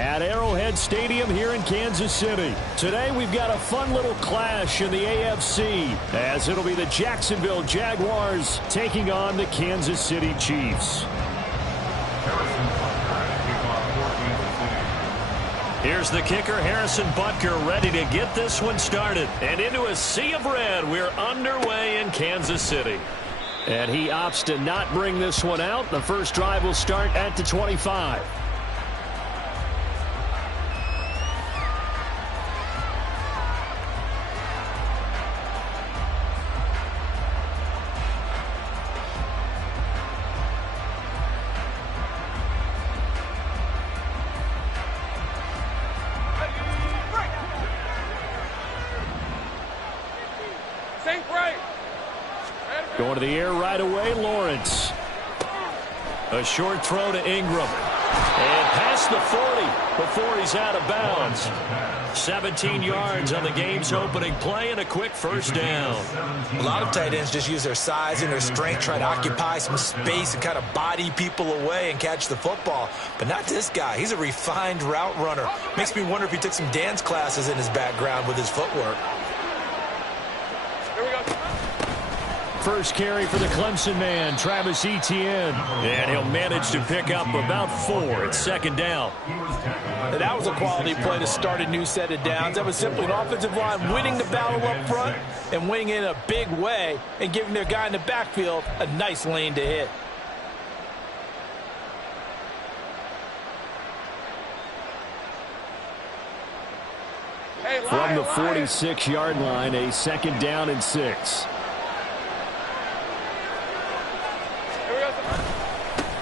at Arrowhead Stadium here in Kansas City. Today we've got a fun little clash in the AFC as it'll be the Jacksonville Jaguars taking on the Kansas City Chiefs. Here's the kicker, Harrison Butker, ready to get this one started. And into a sea of red, we're underway in Kansas City. And he opts to not bring this one out. The first drive will start at the 25. Going to the air right away, Lawrence. A short throw to Ingram. And past the 40 before he's out of bounds. 17 yards on the game's opening play and a quick first down. A lot of tight ends just use their size and their strength, try to occupy some space and kind of body people away and catch the football. But not this guy. He's a refined route runner. Makes me wonder if he took some dance classes in his background with his footwork. First carry for the Clemson man, Travis Etienne. And he'll manage to pick up about 4 at second down. And that was a quality play to start a new set of downs. That was simply an offensive line winning the battle up front and winning in a big way and giving their guy in the backfield a nice lane to hit. From the 46-yard line, a second down and 6.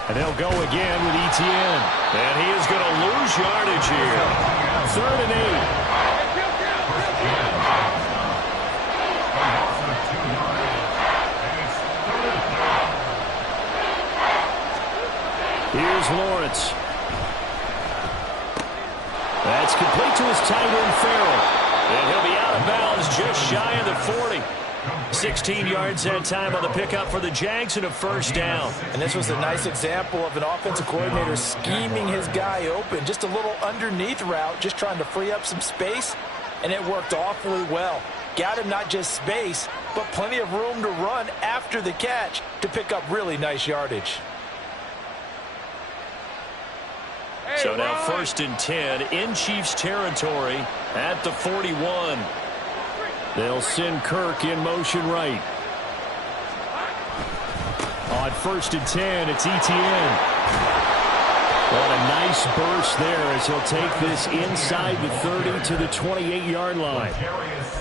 And they'll go again with Etienne. And he is going to lose yardage here. 3rd and 8. Here's Lawrence. That's complete to his tight end, Farrell. And he'll be out of bounds just shy of the 40. 16 yards that time on the pickup for the Jags and a first down. And this was a nice example of an offensive coordinator scheming his guy open. Just a little underneath route, just trying to free up some space, and it worked awfully well. Got him not just space, but plenty of room to run after the catch to pick up really nice yardage. So now 1st and 10 in Chiefs territory at the 41. They'll send Kirk in motion right. On 1st and 10, it's Etienne. What a nice burst there as he'll take this inside the 30 to the 28-yard line.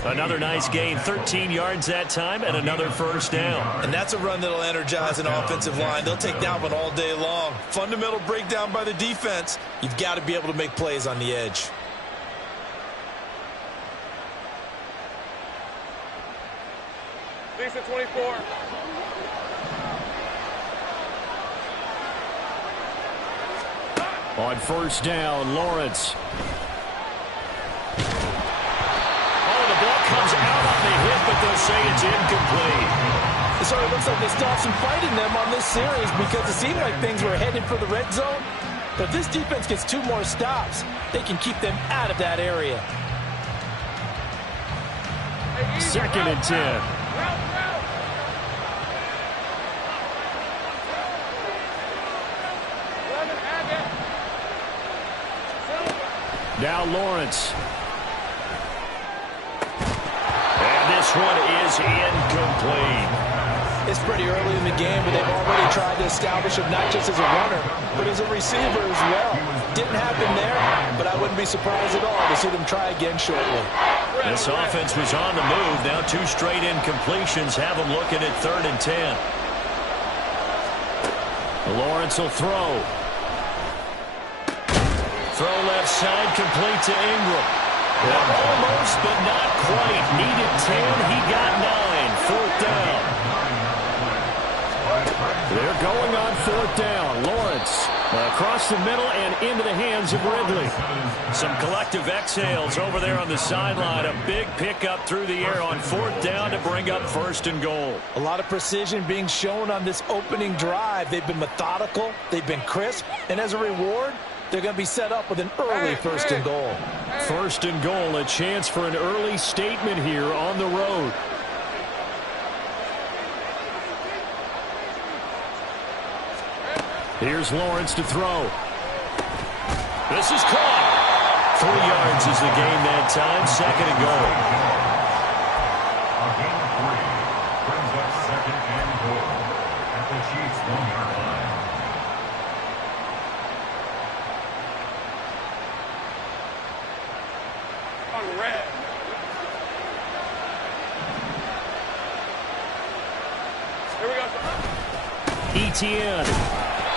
Another nice gain, 13 yards that time, and another first down. And that's a run that'll energize an offensive line. They'll take that one all day long. Fundamental breakdown by the defense. You've got to be able to make plays on the edge. At 24. On first down, Lawrence. Oh, the ball comes out on the hit, but they'll say it's incomplete. It sort of looks like they still have some fight in them on this series because it seemed like things were headed for the red zone. But if this defense gets 2 more stops, they can keep them out of that area. 2nd and 10. Now Lawrence. And this one is incomplete. It's pretty early in the game, but they've already tried to establish him not just as a runner, but as a receiver as well. Didn't happen there, but I wouldn't be surprised at all to see them try again shortly. This offense was on the move. Now 2 straight incompletions have them looking at 3rd and 10. Lawrence will throw. Throw left side, complete to Ingram. Almost, but not quite. Needed 10, he got 9. 4th down. They're going on 4th down. Lawrence across the middle and into the hands of Ridley. Some collective exhales over there on the sideline. A big pickup through the air on 4th down to bring up 1st and goal. A lot of precision being shown on this opening drive. They've been methodical, they've been crisp, and as a reward, They're going to be set up with an early first and goal. First and goal, a chance for an early statement here on the road. Here's Lawrence to throw. This is caught. 3 yards is the gain that time. Second and goal. Our gain of 3 brings up second and goal at the Chiefs' 1-yard line. On red. Here we go. ETN.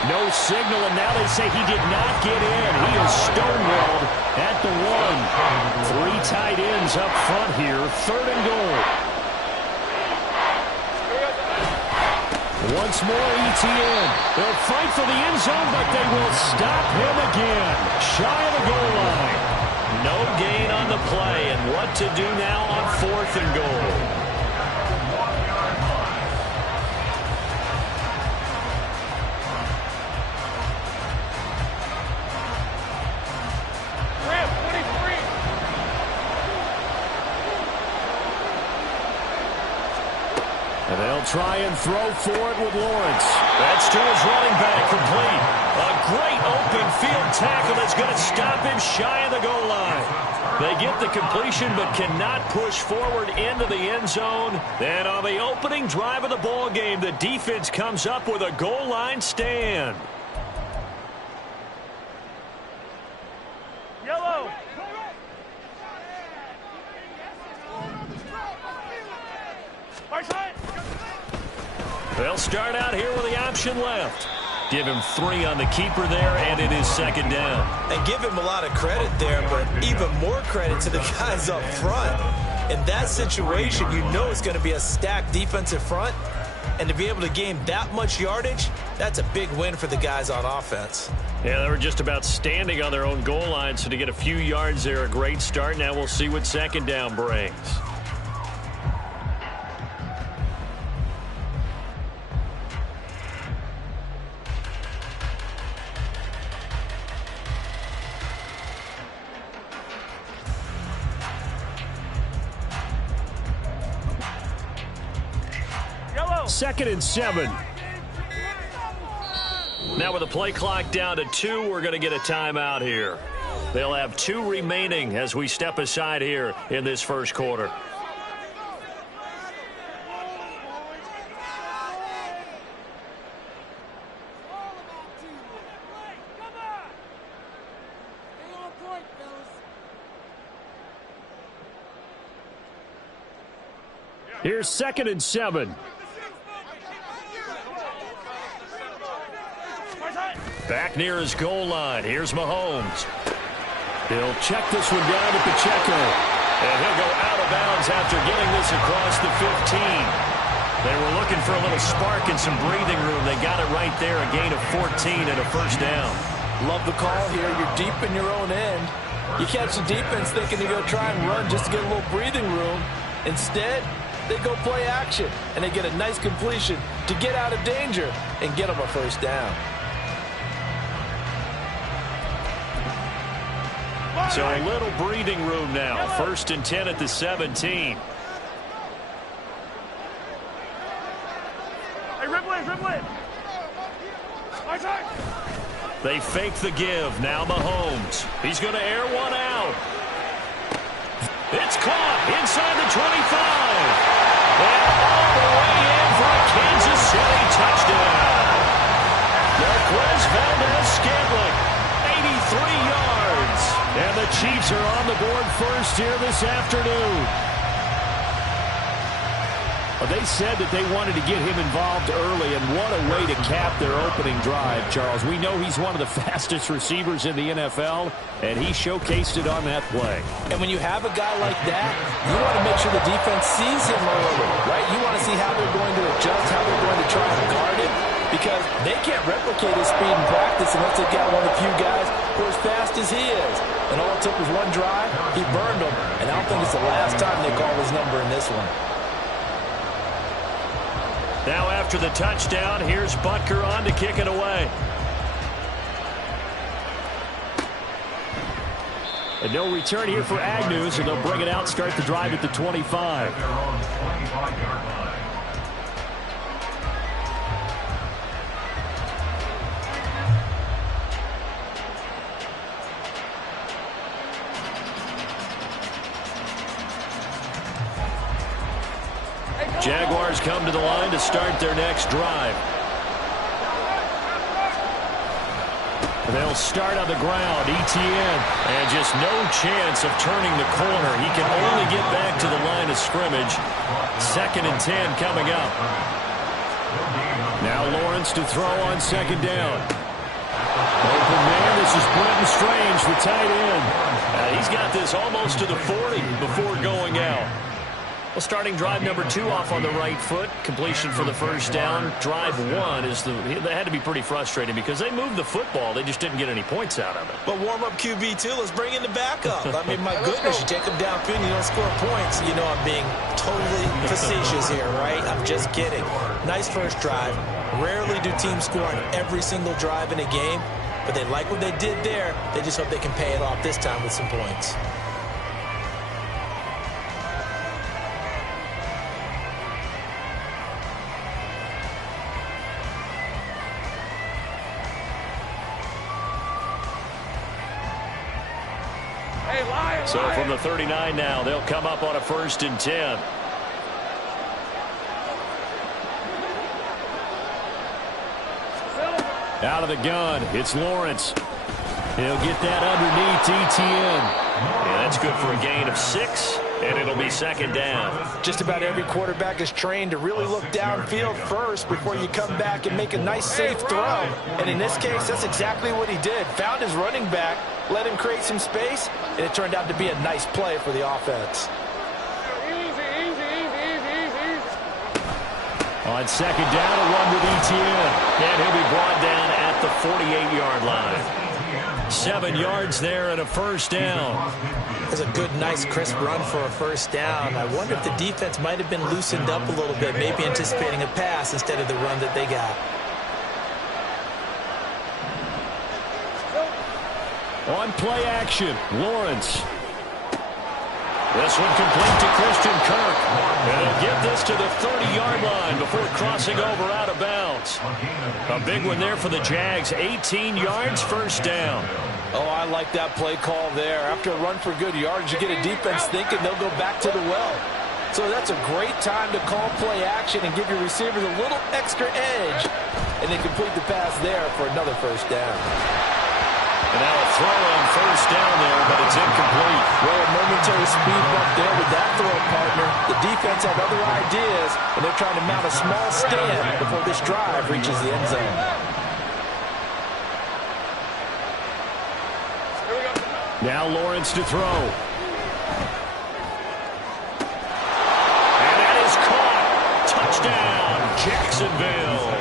No signal, and now they say he did not get in. He is stonewalled at the 1. 3 tight ends up front here. Third and goal. Once more, ETN. They'll fight for the end zone, but they will stop him again. Shy of the goal line. No gain on the play, and what to do now on 4th and goal. And they'll try and throw for it with Lawrence. That's to his running back, complete. A great open field tackle that's going to stop him shy of the goal line. They get the completion but cannot push forward into the end zone. And on the opening drive of the ball game, the defense comes up with a goal line stand. Yellow. They'll start out here with the option left. Give him 3 on the keeper there, and it is second down. And give him a lot of credit there, but even more credit to the guys up front. In that situation, you know it's going to be a stacked defensive front. And to be able to gain that much yardage, that's a big win for the guys on offense. Yeah, they were just about standing on their own goal line, so to get a few yards there, a great start. Now we'll see what second down brings. Second and 7. Now with the play clock down to 2, we're going to get a timeout here. They'll have 2 remaining as we step aside here in this first quarter. Here's second and 7. Back near his goal line. Here's Mahomes. He'll check this one down to Pacheco. And he'll go out of bounds after getting this across the 15. They were looking for a little spark and some breathing room. They got it right there, a gain of 14 and a first down. Love the call here. You're deep in your own end. You catch the defense thinking you're going to try and run just to get a little breathing room. Instead, they go play action, and they get a nice completion to get out of danger and get them a first down. So a little breathing room now. First and 10 at the 17. Hey, Ripley. My time. They fake the give. Now Mahomes. He's going to air one out. It's caught inside the 25. And all the way in for a Kansas City touchdown. Marquez Valdez-Scantling, 83 yards. And the Chiefs are on the board first here this afternoon. Well, they said that they wanted to get him involved early, and what a way to cap their opening drive, Charles. We know he's one of the fastest receivers in the NFL, and he showcased it on that play. And when you have a guy like that, you want to make sure the defense sees him early, right? You want to see how they're going to adjust, how they're going to try and guard him, because they can't replicate his speed in practice unless they've got one of the few guys who are as fast as he is. And all it took was one drive, he burned them, and I don't think it's the last time they call his number in this one. Now after the touchdown, here's Butker on to kick it away. And no return here for Agnew, so they'll bring it out, start the drive at the 25. They're on the 25-yard line. Jaguars come to the line to start their next drive. They'll start on the ground. Etienne, and just no chance of turning the corner. He can only get back to the line of scrimmage. 2nd and 10 coming up. Now Lawrence to throw on 2nd down. Open man, this is Brenton Strange, the tight end. He's got this almost to the 40 before going out. Well, starting drive number 2 off on the right foot. Completion for the first down. Drive 1 is they had to be pretty frustrating because they moved the football. They just didn't get any points out of it. But warm up QB too. Let's bring in the backup. I mean, my goodness, you take them downfield and you don't score points. You know I'm being totally facetious here, right? I'm just kidding. Nice first drive. Rarely do teams score on every single drive in a game, but they like what they did there. They just hope they can pay it off this time with some points. So from the 39 now, they'll come up on a 1st and 10. Out of the gun, it's Lawrence. He'll get that underneath Etienne. Yeah, that's good for a gain of 6, and it'll be 2nd down. Just about every quarterback is trained to really look downfield first before you come back and make a nice, safe throw. And in this case, that's exactly what he did. Found his running back, let him create some space, and it turned out to be a nice play for the offense. On 2nd down, a run with Etienne. And he'll be brought down at the 48-yard line. 7 yards there and a 1st down. That's a good, nice, crisp run for a 1st down. I wonder if the defense might have been loosened up a little bit, maybe anticipating a pass instead of the run that they got. On play action, Lawrence. This one complete to Christian Kirk. And he'll get this to the 30-yard line before crossing over out of bounds. A big one there for the Jags. 18 yards, 1st down. Oh, I like that play call there. After a run for good yards, you get a defense thinking they'll go back to the well. So that's a great time to call play action and give your receivers a little extra edge. And they complete the pass there for another 1st down. And now a throw on 1st down there, but it's incomplete. Well, a momentary speed bump there with that throw, partner. The defense had other ideas, and they're trying to mount a small stand before this drive reaches the end zone. Now Lawrence to throw. And that is caught. Touchdown, Jacksonville.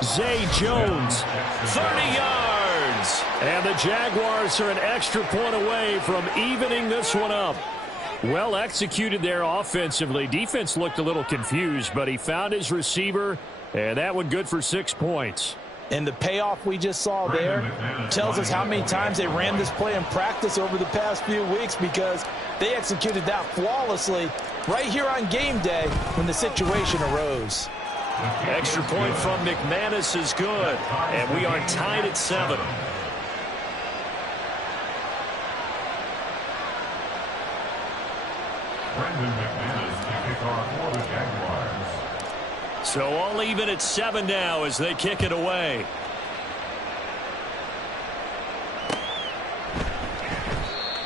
Zay Jones, 30 yards. And the Jaguars are an extra point away from evening this one up. Well executed there offensively. Defense looked a little confused, but he found his receiver, and that one good for 6 points. And the payoff we just saw there tells us how many times they ran this play in practice over the past few weeks, because they executed that flawlessly right here on game day when the situation arose. Extra point from McManus is good, and we are tied at 7. For the Jaguars. So all even at 7 now as they kick it away.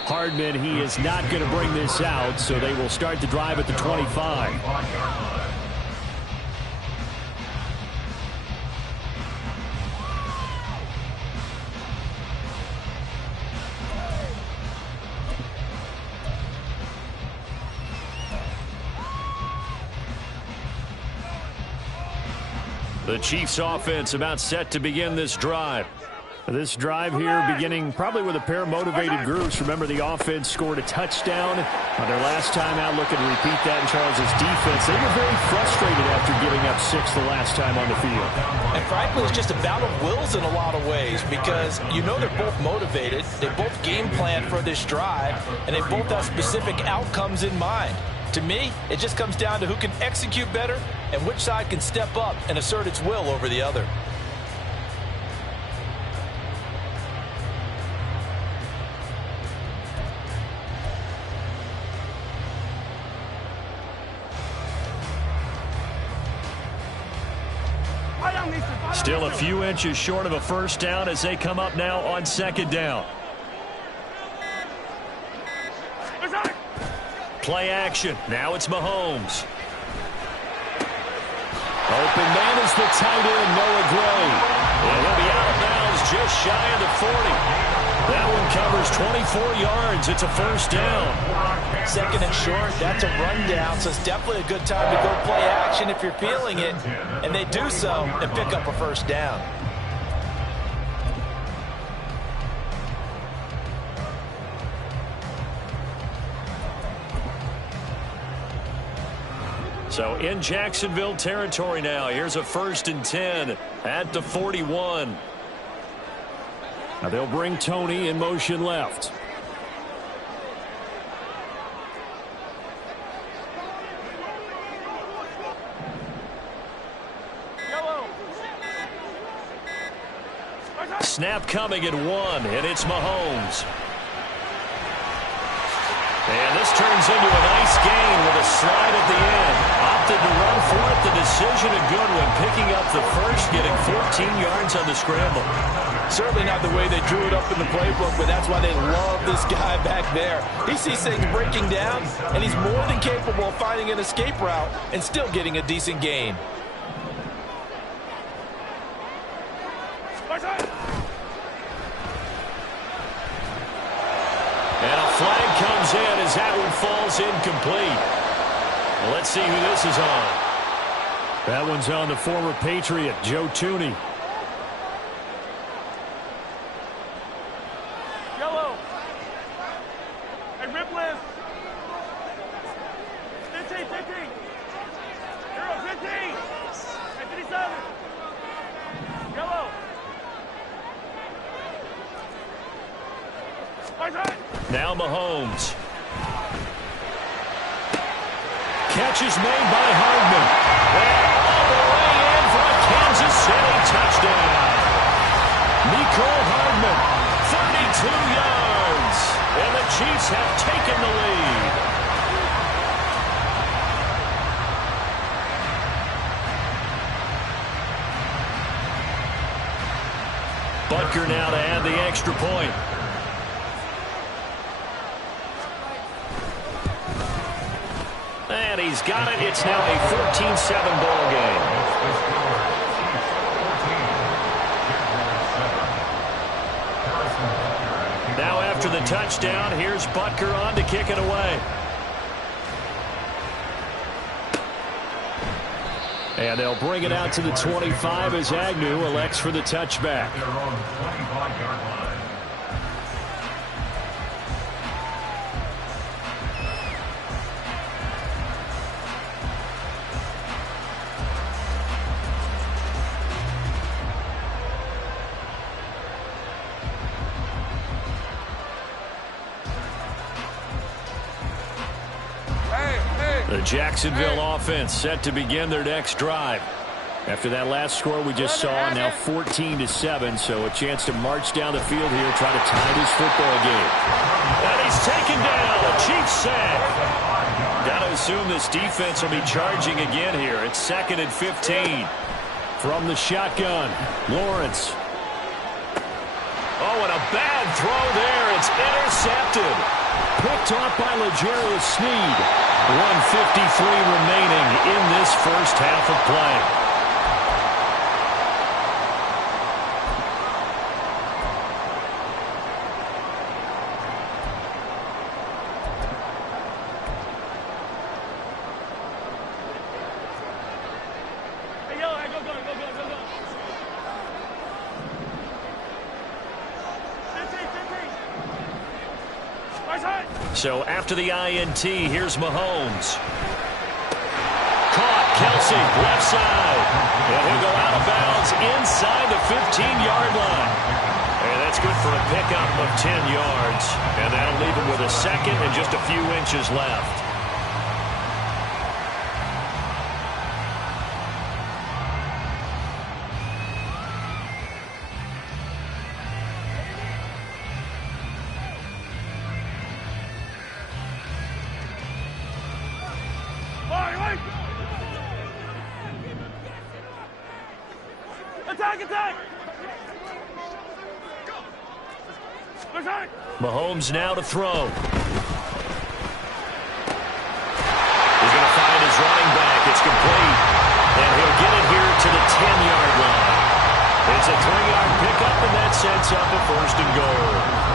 Hardman, he is not going to bring this out, so they will start the drive at the 25. The Chiefs offense about set to begin this drive. This drive here beginning probably with a pair of motivated groups. Remember, the offense scored a touchdown on their last time out. Looking to repeat that in Charles's defense. They were very frustrated after giving up 6 the last time on the field. And frankly, it's just a battle of wills in a lot of ways because you know they're both motivated. They both game plan for this drive, and they both have specific outcomes in mind. To me, it just comes down to who can execute better and which side can step up and assert its will over the other. Still a few inches short of a first down as they come up now on second down. Play action. Now it's Mahomes. Open man is the tight end, Noah Gray. And he'll be out of bounds just shy of the 40. That one covers 24 yards. It's a first down. Second and short, that's a rundown, so it's definitely a good time to go play action if you're feeling it. And they do so and pick up a first down. So in Jacksonville territory now. Here's a 1st and 10 at the 41. Now they'll bring Tony in motion left. Snap coming at 1, and it's Mahomes. And this turns into a nice gain with a slide at the end. Opted to run for it. The decision a good one. Picking up the first, getting 14 yards on the scramble. Certainly not the way they drew it up in the playbook, but that's why they love this guy back there. He sees things breaking down, and he's more than capable of finding an escape route and still getting a decent gain. And a flag comes in as that one falls incomplete. Well, let's see who this is on. That one's on the former Patriot, Joe Thuney. Yellow. Hey, rip list. 15, 15. Hero, 15. Hey, 57. Yellow. Now Mahomes. Catch is made by Hardman. And all the way in for a Kansas City touchdown. Nicole Hardman, 32 yards. And the Chiefs have taken the lead. Butker now to add the extra point. And he's got it. It's now a 14-7 ball game. Now after the touchdown, here's Butker on to kick it away. And they'll bring it out to the 25 as Agnew elects for the touchback. The Jacksonville offense set to begin their next drive. After that last score we just saw, now 14-7, so a chance to march down the field here, try to tie this football game. And he's taken down. A Chiefs sack. Got to assume this defense will be charging again here. It's 2nd and 15. From the shotgun, Lawrence. Oh, and a bad throw there. It's intercepted. Picked off by L'Jarius Sneed. 1:53 remaining in this first half of play. Hey, yo, hey, go. So after the INT, here's Mahomes. Caught, Kelsey, left side. And he'll go out of bounds inside the 15-yard line. And that's good for a pickup of 10 yards. And that'll leave him with a second and just a few inches left. Mahomes now to throw. He's going to find his running back. It's complete. And he'll get it here to the 10-yard line. It's a 3-yard pickup, and that sets up a 1st and goal.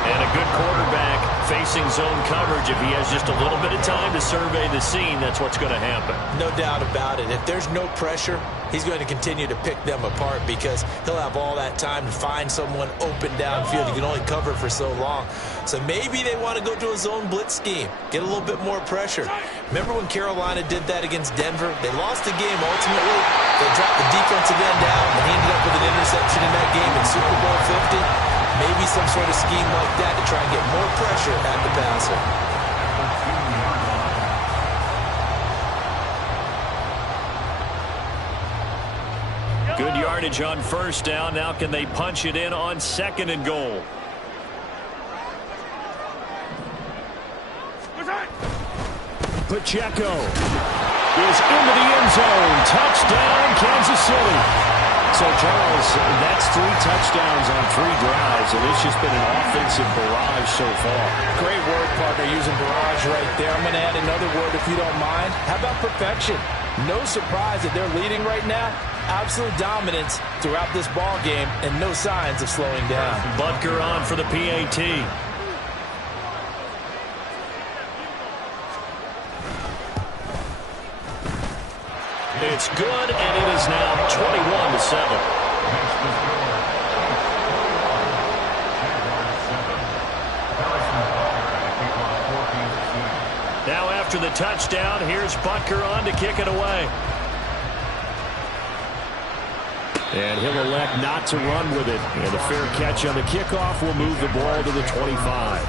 And a good quarterback facing zone coverage. If he has just a little bit of time to survey the scene, that's what's going to happen. No doubt about it. If there's no pressure, he's going to continue to pick them apart because he'll have all that time to find someone open downfield. He can only cover for so long. So maybe they want to go to a zone blitz scheme, get a little bit more pressure. Remember when Carolina did that against Denver? They lost the game ultimately. They dropped the defensive end down, and he ended up with an interception in that game in Super Bowl 50. Maybe some sort of scheme like that to try and get more pressure at the passer. Good yardage on 1st down. Now can they punch it in on 2nd and goal? Pacheco is into the end zone. Touchdown, Kansas City. So, Charles, that's 3 touchdowns on 3 drives, and it's just been an offensive barrage so far. Great word, partner, using barrage right there. I'm going to add another word if you don't mind. How about perfection? No surprise that they're leading right now. Absolute dominance throughout this ball game and no signs of slowing down. Butker on for the PAT. It's good, and it is now 21-7. Now after the touchdown, here's Butker on to kick it away. And he'll elect not to run with it. And a fair catch on the kickoff will move the ball to the 25.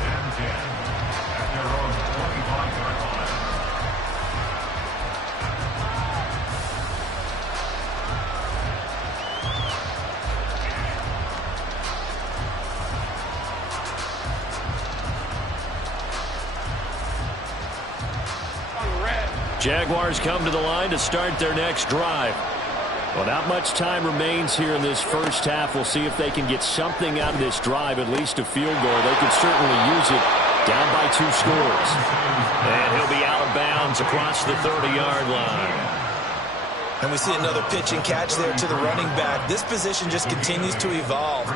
Jaguars come to the line to start their next drive. Well, not much time remains here in this first half. We'll see if they can get something out of this drive, at least a field goal. They could certainly use it down by 2 scores. And he'll be out of bounds across the 30-yard line. And we see another pitch and catch there to the running back. This position just continues to evolve.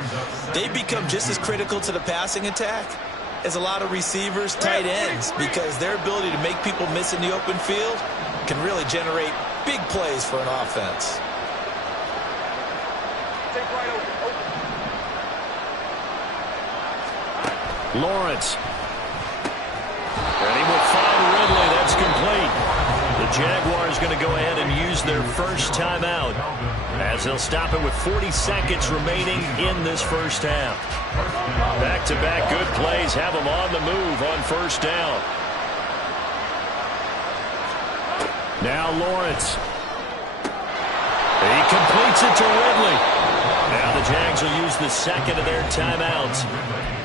They become just as critical to the passing attack as a lot of receivers, tight ends, because their ability to make people miss in the open field can really generate big plays for an offense. Lawrence. And he will find Ridley. That's complete. The Jaguars going to go ahead and use their first timeout as they'll stop it with 40 seconds remaining in this first half. Back-to-back good plays have them on the move on 1st down. Now Lawrence. He completes it to Ridley. Now the Jags will use the second of their timeouts.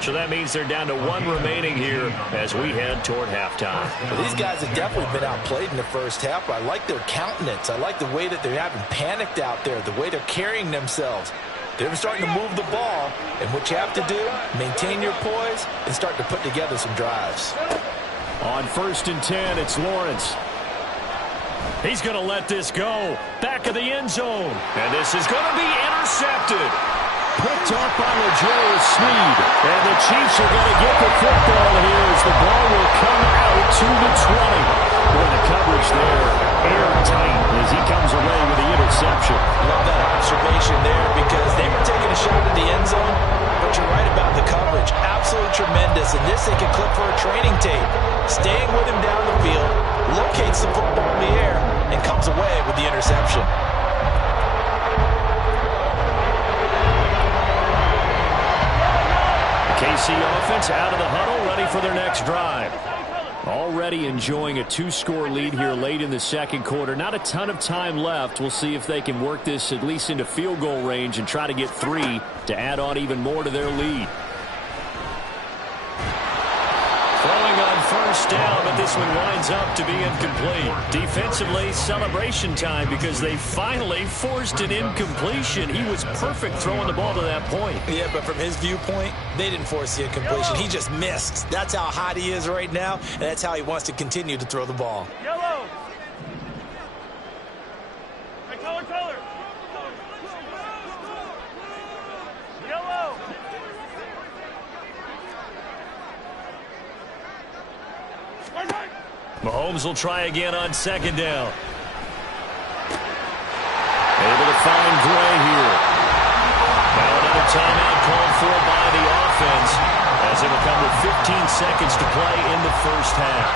So that means they're down to 1 remaining here as we head toward halftime. Well, these guys have definitely been outplayed in the first half, but I like their countenance. I like the way that they haven't panicked out there, the way they're carrying themselves. They're starting to move the ball, and what you have to do, maintain your poise and start to put together some drives. On 1st and 10, it's Lawrence. He's going to let this go. Back of the end zone. And this is going to be intercepted. Picked up by L'Jarius Sneed. And the Chiefs are going to get the football here as the ball will come out to the 20. Boy, the coverage there airtight as he comes away with the interception. Love that observation there because they were taking a shot at the end zone, but you're right about the coverage. Absolutely tremendous. And this they could clip for a training tape. staying with him down the field, locates the football in the air, and comes away with the interception. KC offense out of the huddle, ready for their next drive. Already enjoying a 2-score lead here late in the second quarter. Not a ton of time left. We'll see if they can work this at least into field goal range and try to get 3 to add on even more to their lead. Throwing on first down, but this one winds up to be incomplete. Defensively, celebration time because they finally forced an incompletion. He was perfect throwing the ball to that point. Yeah, but from his viewpoint, they didn't force the incompletion. He just missed. That's how hot he is right now, and that's how he wants to continue to throw the ball. Yellow. Hey, color. Yellow. Mahomes will try again on second down. Able to find Gray here. Now another timeout called for by the offense as it will come with 15 seconds to play in the first half.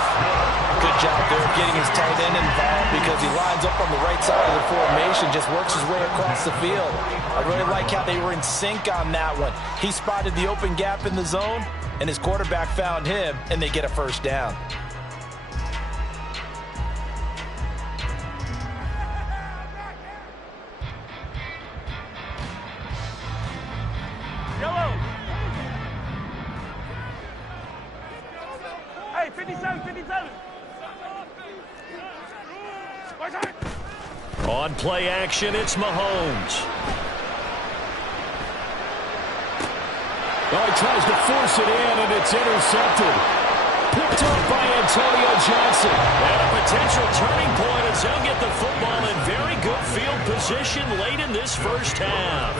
Good job there getting his tight end involved because he lines up on the right side of the formation, just works his way across the field. I really like how they were in sync on that one. He spotted the open gap in the zone, and his quarterback found him, and they get a first down. Yellow. Hey, 57. On play action, it's Mahomes. Oh, he tries to force it in, and it's intercepted. Picked up by Antonio Johnson. And a potential turning point as he'll get the football in very good field position late in this first half.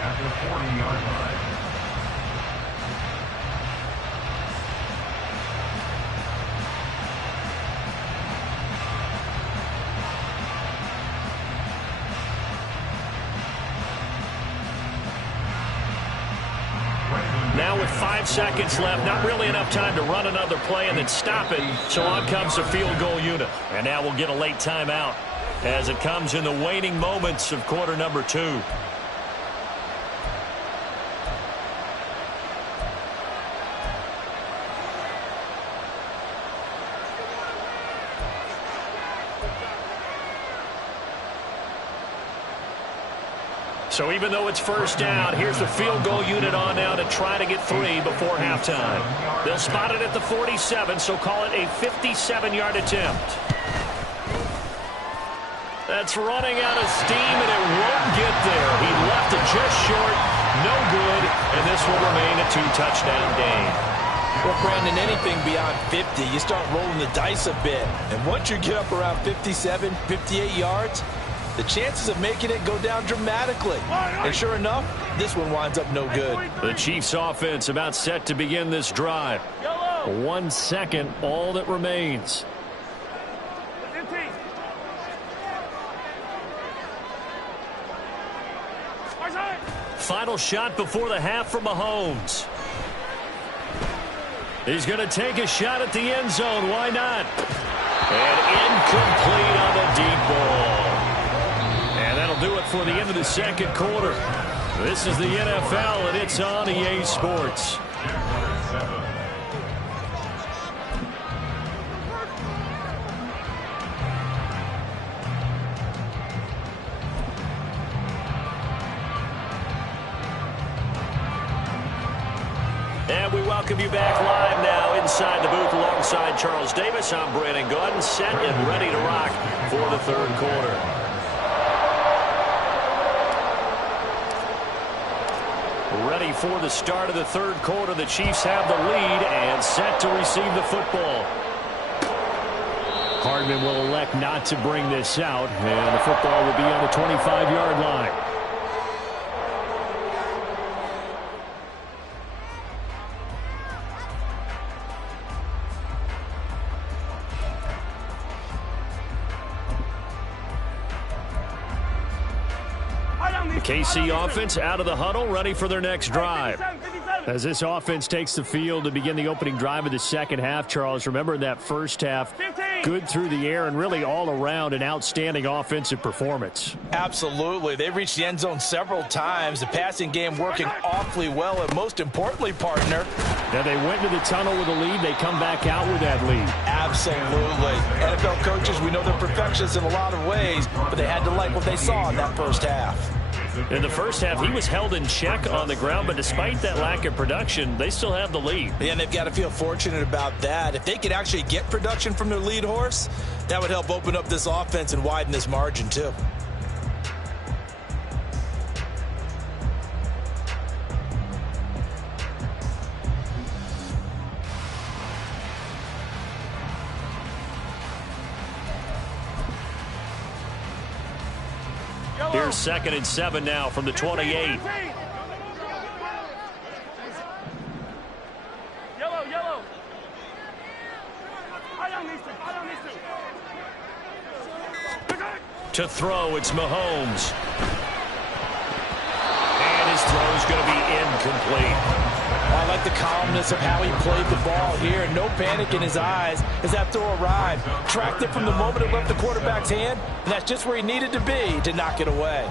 At the 40-yard line. Now with 5 seconds left, not really enough time to run another play and then stop it. So on comes the field goal unit. And now we'll get a late timeout as it comes in the waning moments of quarter number 2. So even though it's first down, here's the field goal unit on now to try to get 3 before halftime. They'll spot it at the 47, so call it a 57-yard attempt. That's running out of steam, and it won't get there. He left it just short, no good, and this will remain a 2-touchdown game. Well, Brandon, anything beyond 50, you start rolling the dice a bit. And once you get up around 57, 58 yards, the chances of making it go down dramatically. And sure enough, this one winds up no good. The Chiefs offense about set to begin this drive. 1 second, all that remains. Final shot before the half for Mahomes. He's going to take a shot at the end zone. Why not? And incomplete on the deep ball. And that'll do it for the end of the second quarter. This is the NFL, and it's on EA Sports. And we welcome you back live now inside the booth alongside Charles Davis. I'm Brandon Gordon, set and ready to rock for the third quarter. Ready for the start of the third quarter. The Chiefs have the lead and set to receive the football. Hardman will elect not to bring this out, and the football will be on the 25-yard line. The KC offense out of the huddle, ready for their next drive. As this offense takes the field to begin the opening drive of the second half, Charles, remember in that first half, good through the air and really all around an outstanding offensive performance. Absolutely. They've reached the end zone several times. The passing game working awfully well, and most importantly, partner. Now they went to the tunnel with a lead. They come back out with that lead. Absolutely. NFL coaches, we know they're perfectionists in a lot of ways, but they had to like what they saw in that first half. In the first half, he was held in check on the ground, but despite that lack of production, they still have the lead. Yeah, and they've got to feel fortunate about that. If they could actually get production from their lead horse, that would help open up this offense and widen this margin too. Here's 2nd and 7 now from the 28. Yellow. I don't need to. To throw, it's Mahomes. And his throw's going to be incomplete. I like the calmness of how he played the ball here. No panic in his eyes as that throw arrived. Tracked it from the moment it left the quarterback's hand, and that's just where he needed to be to knock it away.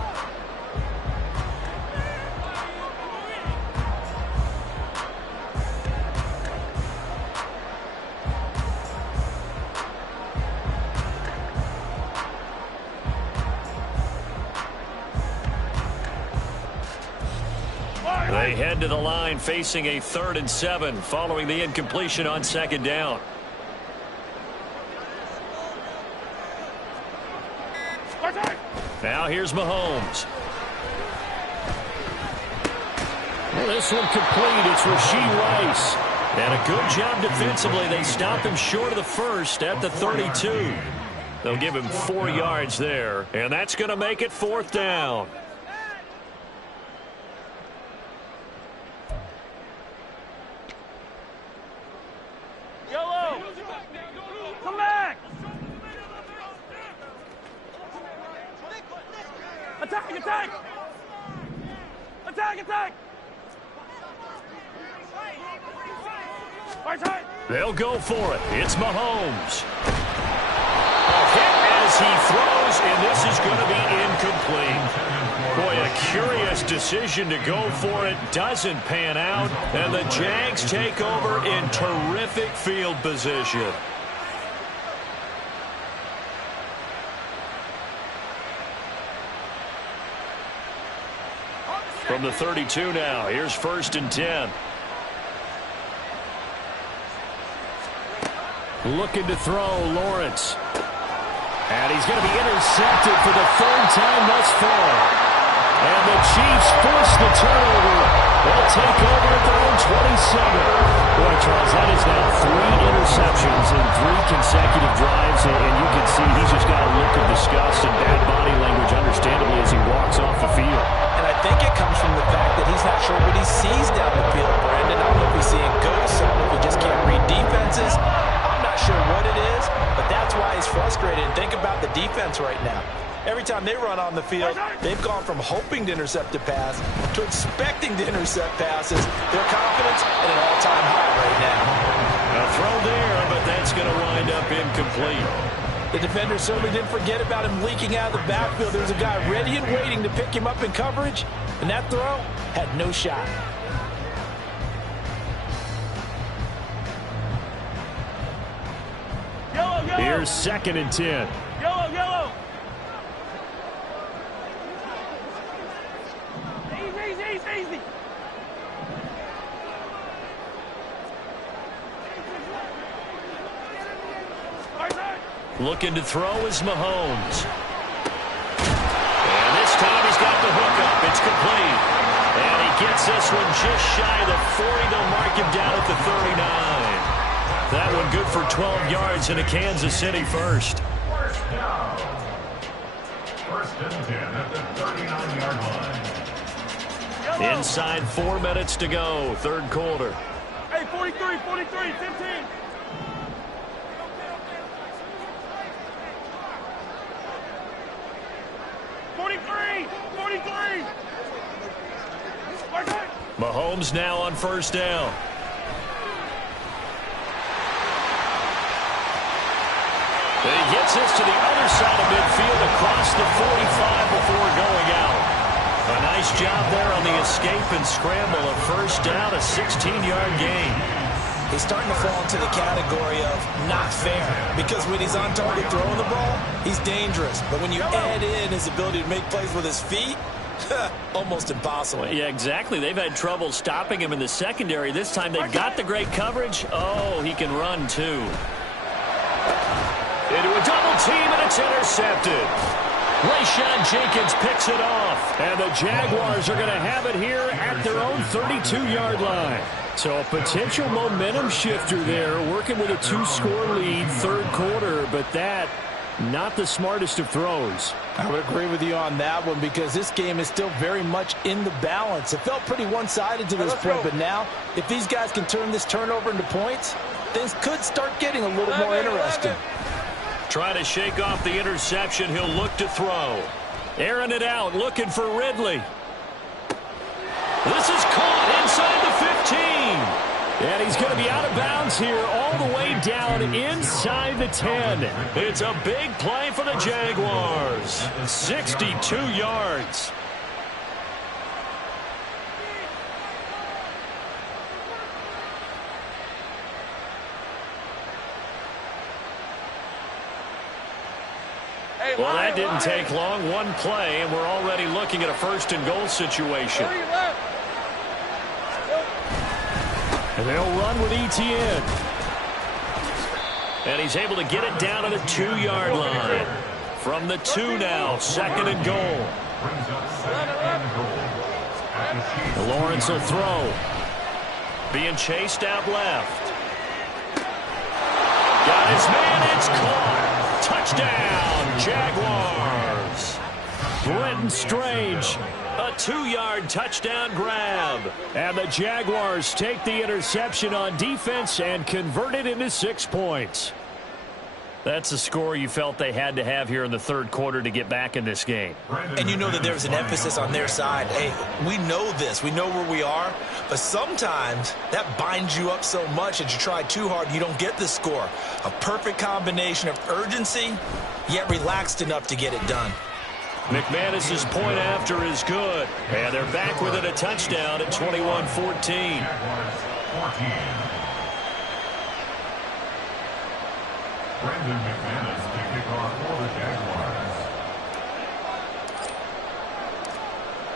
They head to the line facing a 3rd and 7 following the incompletion on 2nd down. Now here's Mahomes. Well, this one complete. It's Shue Rice. And a good job defensively. They stop him short of the first at the 32. They'll give him 4 yards there. And that's going to make it 4th down. Attack! They'll go for it. It's Mahomes. A hit as he throws, and this is going to be incomplete. Boy, a curious decision to go for it. Doesn't pan out, and the Jags take over in terrific field position. From the 32 now, here's 1st and 10. Looking to throw, Lawrence. And he's going to be intercepted for the 3rd time thus far. And the Chiefs force the turnover. They'll take over at their own 27. Boy, Charles, that is now 3 interceptions in 3 consecutive drives. And you can see he's just got a look of disgust and bad body language, understandably, as he walks off the field. And I think it comes from the fact that he's not sure what he sees down the field, Brandon. I don't know if he's seeing ghosts. I don't know if he just can't read defenses. I'm not sure what it is, but that's why he's frustrated. And think about the defense right now. Every time they run on the field, they've gone from hoping to intercept a pass to expecting to intercept passes. Their confidence at an all-time high right now. A throw there, but that's going to wind up incomplete. The defender certainly didn't forget about him leaking out of the backfield. There was a guy ready and waiting to pick him up in coverage, and that throw had no shot. Yellow. Here's 2nd and 10. Yellow. Easy. Looking to throw is Mahomes. And this time he's got the hook up. It's complete. And he gets this one just shy of the 40. They'll mark him down at the 39. That one good for 12 yards and a Kansas City first. First down. 1st and 10 at the 39-yard line. Inside 4 minutes to go. 3rd quarter. Hey, 43, 15. Mahomes now on first down. He gets this to the other side of midfield across the 45 before going out. A nice job there on the escape and scramble. A first down, a 16-yard gain. He's starting to fall into the category of not fair, because when he's on target throwing the ball, he's dangerous. But when you add in his ability to make plays with his feet, almost impossible. Yeah, exactly. They've had trouble stopping him in the secondary. This time they've got the great coverage. Oh, he can run too. Into a double team, and it's intercepted. Rayshon Jenkins picks it off. And the Jaguars are going to have it here at their own 32-yard line. So a potential momentum shifter there, working with a 2-score lead, third quarter, but that, not the smartest of throws. I would agree with you on that one, because this game is still very much in the balance. It felt pretty one-sided to this point, but now, if these guys can turn this turnover into points, things could start getting a little more interesting. Trying to shake off the interception. He'll look to throw. Airing it out, looking for Ridley. This is caught inside the 15. And he's going to be out of bounds here all the way down inside the 10. It's a big play for the Jaguars. 62 yards. Well, that didn't take long. One play, and we're already looking at a first-and-goal situation. And they'll run with ETN. And he's able to get it down to the 2-yard line. From the 2 now, second and goal. Lawrence will throw. Being chased out left. Got his man, it's caught. Touchdown, Jaguars. Brenton Strange, a 2-yard touchdown grab. And the Jaguars take the interception on defense and convert it into 6 points. That's a score you felt they had to have here in the third quarter to get back in this game. And you know that there's an emphasis on their side. Hey, we know this. We know where we are. But sometimes that binds you up so much that you try too hard, you don't get the score. A perfect combination of urgency, yet relaxed enough to get it done. McManus's point after is good. And they're back with it, a touchdown at 21-14. Brandon McManus to kick off for the Jaguars.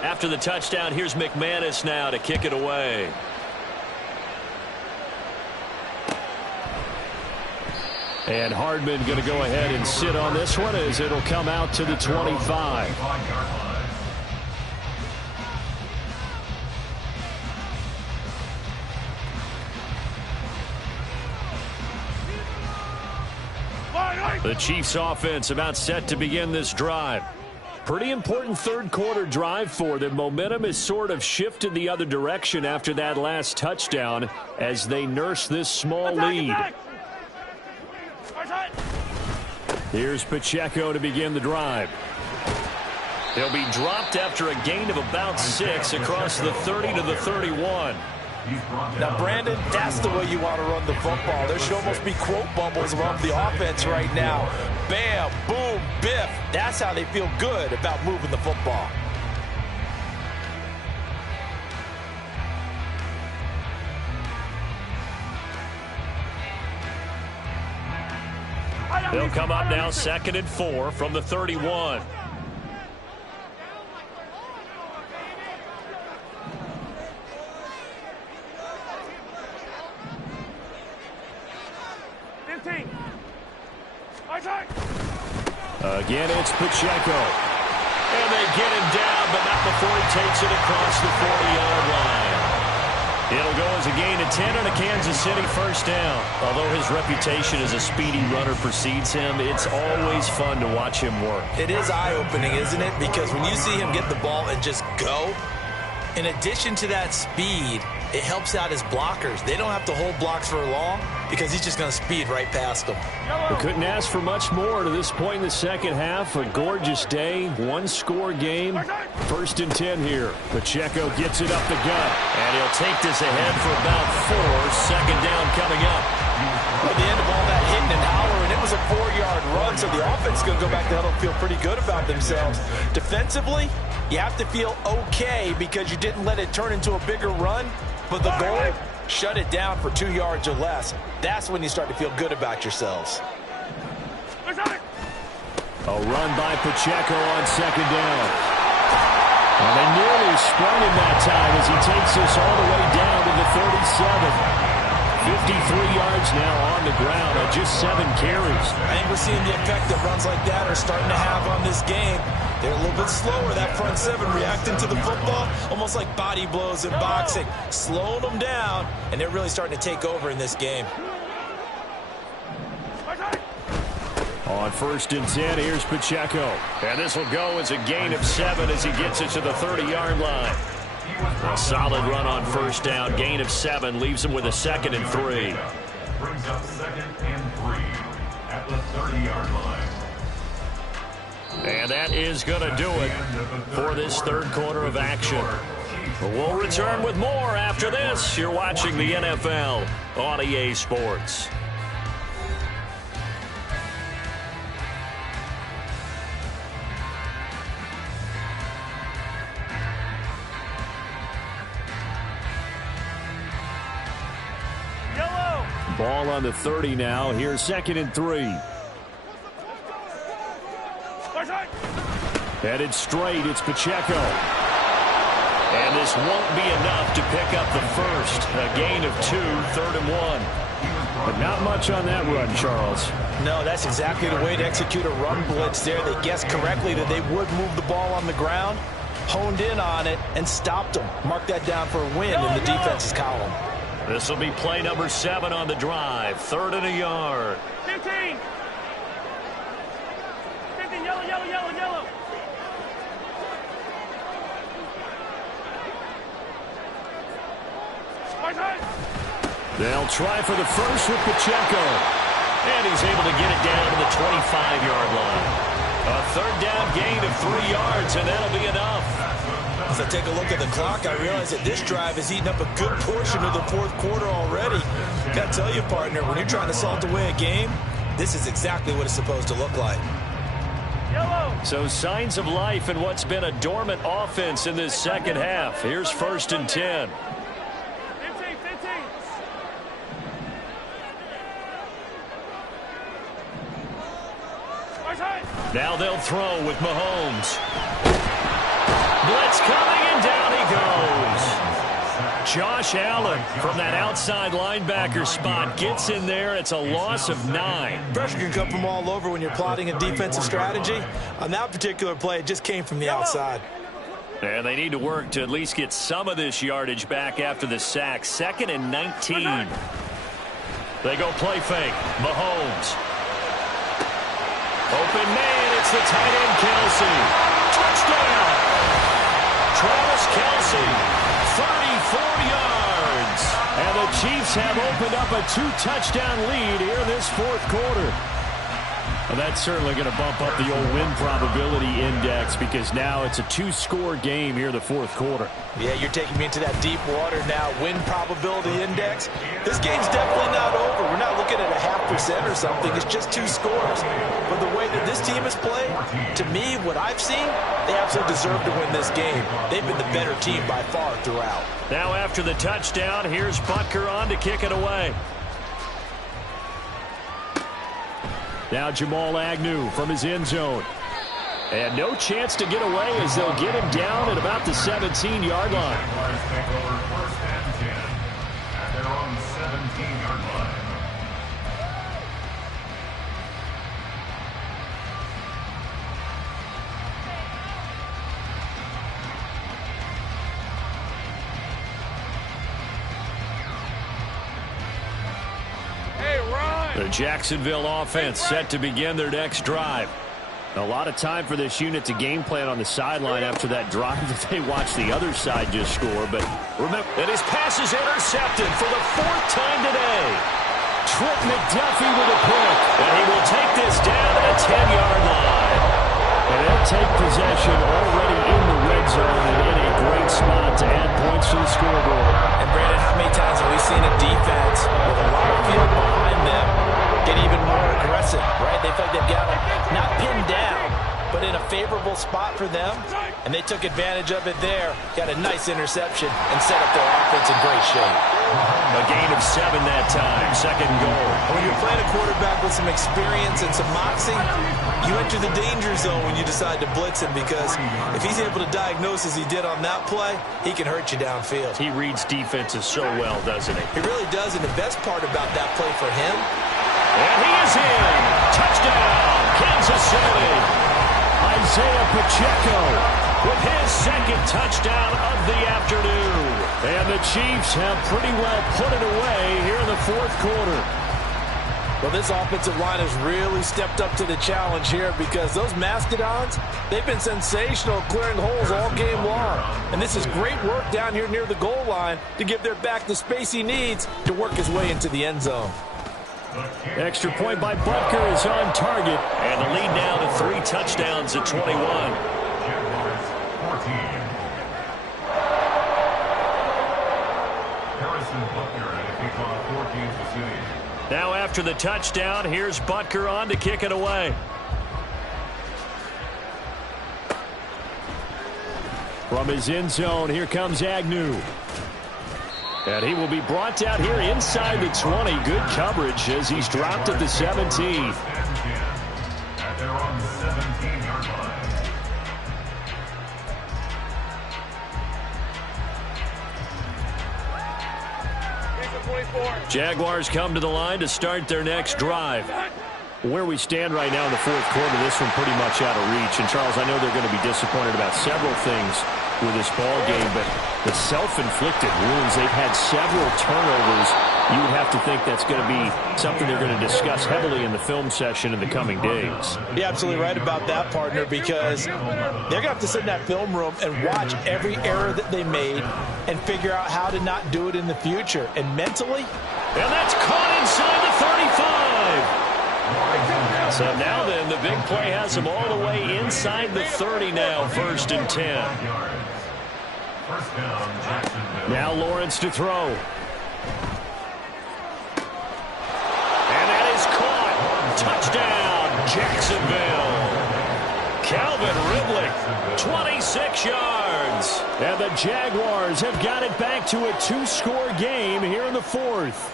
After the touchdown, here's McManus now to kick it away. And Hardman going to go ahead and sit on this one as it'll come out to the 25. The Chiefs offense about set to begin this drive. Pretty important third quarter drive for them. Momentum has sort of shifted the other direction after that last touchdown as they nurse this small lead. Here's Pacheco to begin the drive. He'll be dropped after a gain of about 6 across the 30 to the 31. Now, Brandon, that's the way you want to run the football. There should almost be quote bubbles around the offense right now. Bam, boom, biff. That's how they feel good about moving the football. They'll come up now second and 4 from the 31. Again, it's Pacheco. And they get him down, but not before he takes it across the 40-yard line. It'll go as a gain of 10 and a Kansas City first down. Although his reputation as a speedy runner precedes him, it's always fun to watch him work. It is eye-opening, isn't it? Because when you see him get the ball and just go, in addition to that speed, it helps out his blockers. They don't have to hold blocks for long because he's just going to speed right past them. We couldn't ask for much more to this point in the second half. A gorgeous day, one-score game. 1st and 10 here. Pacheco gets it up the gut. And he'll take this ahead for about 4. 2nd down coming up. At the end of all that hitting and hollering, it was a 4-yard run, so the offense is going to go back to huddle and feel pretty good about themselves. Defensively, you have to feel okay because you didn't let it turn into a bigger run, but the goal, shut it down for 2 yards or less. That's when you start to feel good about yourselves. A run by Pacheco on 2nd down. And they nearly sprung him that time as he takes this all the way down to the 37. 53 yards now on the ground on just 7 carries. I think we're seeing the effect that runs like that are starting to have on this game. They're a little bit slower, that front 7 reacting to the football, almost like body blows in boxing, slowing them down, and they're really starting to take over in this game. On 1st and 10, here's Pacheco. And this will go as a gain of 7 as he gets it to the 30-yard line. A solid run on 1st down. Gain of 7 leaves him with a 2nd and 3. Brings up 2nd and 3 at the 30-yard line. And that is going to do it for this 3rd quarter of action. But we'll return with more after this. You're watching the NFL on EA Sports. Ball on the 30 now. Here's 2nd and 3. Headed straight, it's Pacheco. And this won't be enough to pick up the first. A gain of 2, 3rd and 1. But not much on that run, Charles. No, that's exactly the way to execute a run blitz there. They guessed correctly that they would move the ball on the ground, honed in on it, and stopped them. Mark that down for a win in the defense's column. This will be play number 7 on the drive. 3rd and a yard. 15. 15, yellow, yellow, yellow, yellow. They'll try for the first with Pacheco. And he's able to get it down to the 25-yard line. A 3rd down gain of 3 yards, and that'll be enough. As I take a look at the clock, I realize that this drive has eaten up a good portion of the 4th quarter already. Got to tell you, partner, when you're trying to salt away a game, this is exactly what it's supposed to look like. Yellow. So signs of life in what's been a dormant offense in this second half. Here's 1st and 10. 15, 15. Now they'll throw with Mahomes. Blitz coming, and down he goes. Josh Allen from that outside linebacker spot gets in there. It's a loss of 9. Pressure can come from all over when you're plotting a defensive strategy. On that particular play, it just came from the outside. And they need to work to at least get some of this yardage back after the sack. 2nd and 19. They go play fake. Mahomes. Open man, it's the tight end, Kelsey. Touchdown! Travis Kelsey, 34 yards. And the Chiefs have opened up a 2-touchdown lead here in this 4th quarter. And that's certainly going to bump up the old win probability index because now it's a 2-score game here in the 4th quarter. Yeah, you're taking me into that deep water now. Win probability index. This game's definitely not over. We're not looking at a 0.5% or something. It's just 2 scores. But the way that this team has played, to me, what I've seen, they absolutely deserve to win this game. They've been the better team by far throughout. Now after the touchdown, here's Butker on to kick it away. Now Jamal Agnew from his end zone. And no chance to get away as they'll get him down at about the 17-yard line. First and 10 at their own 17-yard line. The Jacksonville offense set to begin their next drive. A lot of time for this unit to game plan on the sideline after that drive that they watched the other side just score. But remember, and his pass is intercepted for the 4th time today. Trent McDuffie with a pick, and he will take this down at the 10-yard line. And they'll take possession already in the red zone and in a great spot to add points to the scoreboard. And Brandon, how many times have we seen a defense with a lot of field behind them get even more aggressive, right? They feel like they've got them not pinned down, but in a favorable spot for them, and they took advantage of it there. Got a nice interception and set up their offense in great shape. A gain of 7 that time, 2nd and goal. When you're playing a quarterback with some experience and some moxie, you enter the danger zone when you decide to blitz him, because if he's able to diagnose as he did on that play, he can hurt you downfield. He reads defenses so well, doesn't he? He really does, and the best part about that play for him, and he is in. Touchdown, Kansas City. Isaiah Pacheco with his 2nd touchdown of the afternoon. And the Chiefs have pretty well put it away here in the 4th quarter. Well, this offensive line has really stepped up to the challenge here, because those Mastodons, they've been sensational clearing holes all game long. And this is great work down here near the goal line to give their back the space he needs to work his way into the end zone. Extra point by Butker is on target. And the lead now to 3 touchdowns at 21. Jaguars 14. Harrison Butker at a kickoff for Kansas City. Now after the touchdown, here's Butker on to kick it away. From his end zone, here comes Agnew. And he will be brought down here inside the 20. Good coverage as he's dropped at the 17. At their own 17-yard line. Jaguars come to the line to start their next drive. Where we stand right now in the 4th quarter, this one pretty much out of reach. And, Charles, I know they're going to be disappointed about several things with this ball game, but the self-inflicted wounds, they've had several turnovers. You would have to think that's going to be something they're going to discuss heavily in the film session in the coming days. You're absolutely right about that, partner, because they're going to have to sit in that film room and watch every error that they made and figure out how to not do it in the future. And mentally, and that's caught inside the 35. So now then, the big play has him all the way inside the 30 now, 1st and 10. First down, Jacksonville. Now Lawrence to throw. And that is caught. Touchdown, Jacksonville. Calvin Ridley, 26 yards. And the Jaguars have got it back to a 2-score game here in the 4th.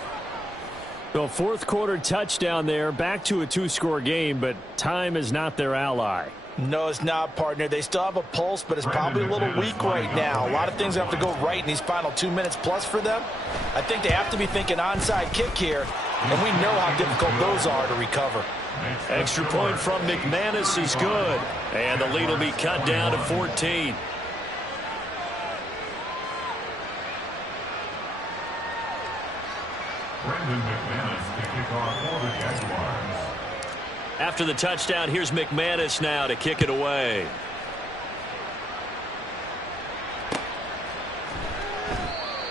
The 4th quarter touchdown there, back to a 2-score game, but time is not their ally. no, it's not, partner. They still have a pulse, but it's probably a little weak right now. A lot of things have to go right in these final 2 minutes plus for them. I think they have to be thinking onside kick here, and we know how difficult those are to recover. Extra point from McManus is good, and the lead will be cut down to 14. Brendan McManus to kick off for the Jaguars. After the touchdown, here's McManus now to kick it away.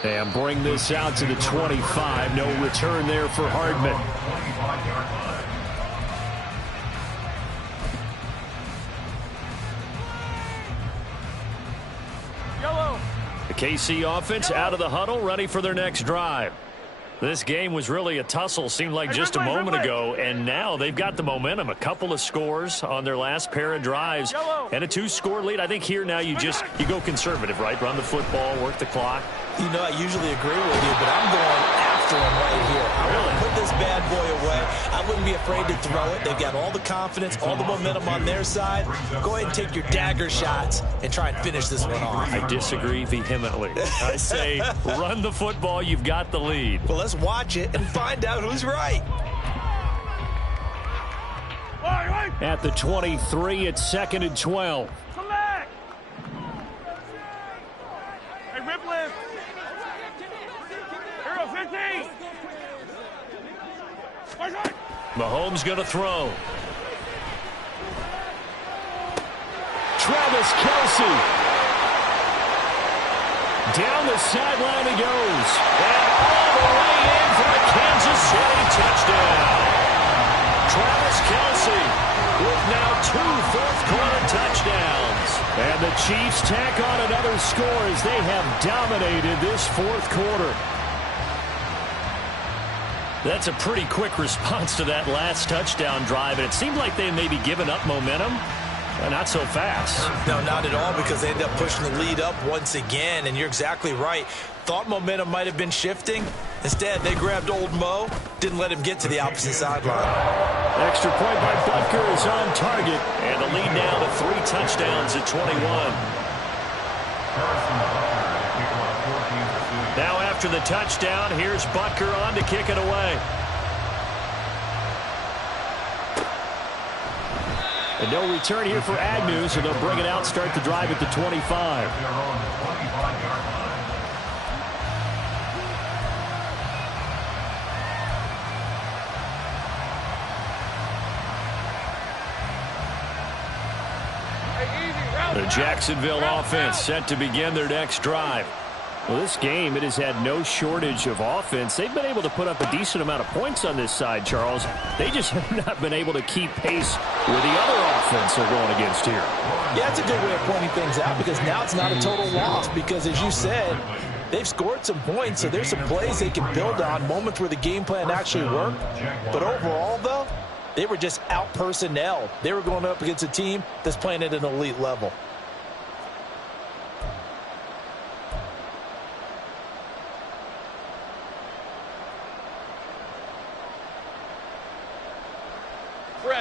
And bring this out to the 25. No return there for Hardman. 25-yard line. Yellow. The KC offense out of the huddle, ready for their next drive. This game was really a tussle, seemed like just a moment ago, and now they've got the momentum. A couple of scores on their last pair of drives, and a 2-score lead. I think here now you go conservative, right? Run the football, work the clock. You know, I usually agree with you, but I'm going after him right here. I want to put this bad boy away. I wouldn't be afraid to throw it. They've got all the confidence, all the momentum on their side. Go ahead and take your dagger shots and try and finish this one off. I disagree vehemently. I say run the football. You've got the lead. Well, let's watch it and find out who's right. At the 23, it's 2nd and 12. Come back. Hey, rip lift. Hero 15. Mahomes going to throw. Travis Kelce. Down the sideline he goes. And all the way in for a Kansas City touchdown. Travis Kelce with now 2 fourth-quarter touchdowns. And the Chiefs tack on another score as they have dominated this fourth quarter. That's a pretty quick response to that last touchdown drive. And it seemed like they may be giving up momentum. Not so fast. No, not at all, because they end up pushing the lead up once again. And you're exactly right. Thought momentum might have been shifting. Instead, they grabbed old Mo, didn't let him get to the opposite sideline. Extra point by Butker is on target. And the lead now to 3 touchdowns at 21. Now after the touchdown, here's Butker on to kick it away. And no return here for Agnew, so they'll bring it out, start the drive at the 25. The Jacksonville offense set to begin their next drive. Well, this game, it has had no shortage of offense. They've been able to put up a decent amount of points on this side, Charles. They just have not been able to keep pace with the other offense they're going against here. Yeah, it's a good way of pointing things out, because now it's not a total loss, because as you said, they've scored some points, so there's some plays they can build on, moments where the game plan actually worked. But overall, though, they were just out-personnel. They were going up against a team that's playing at an elite level.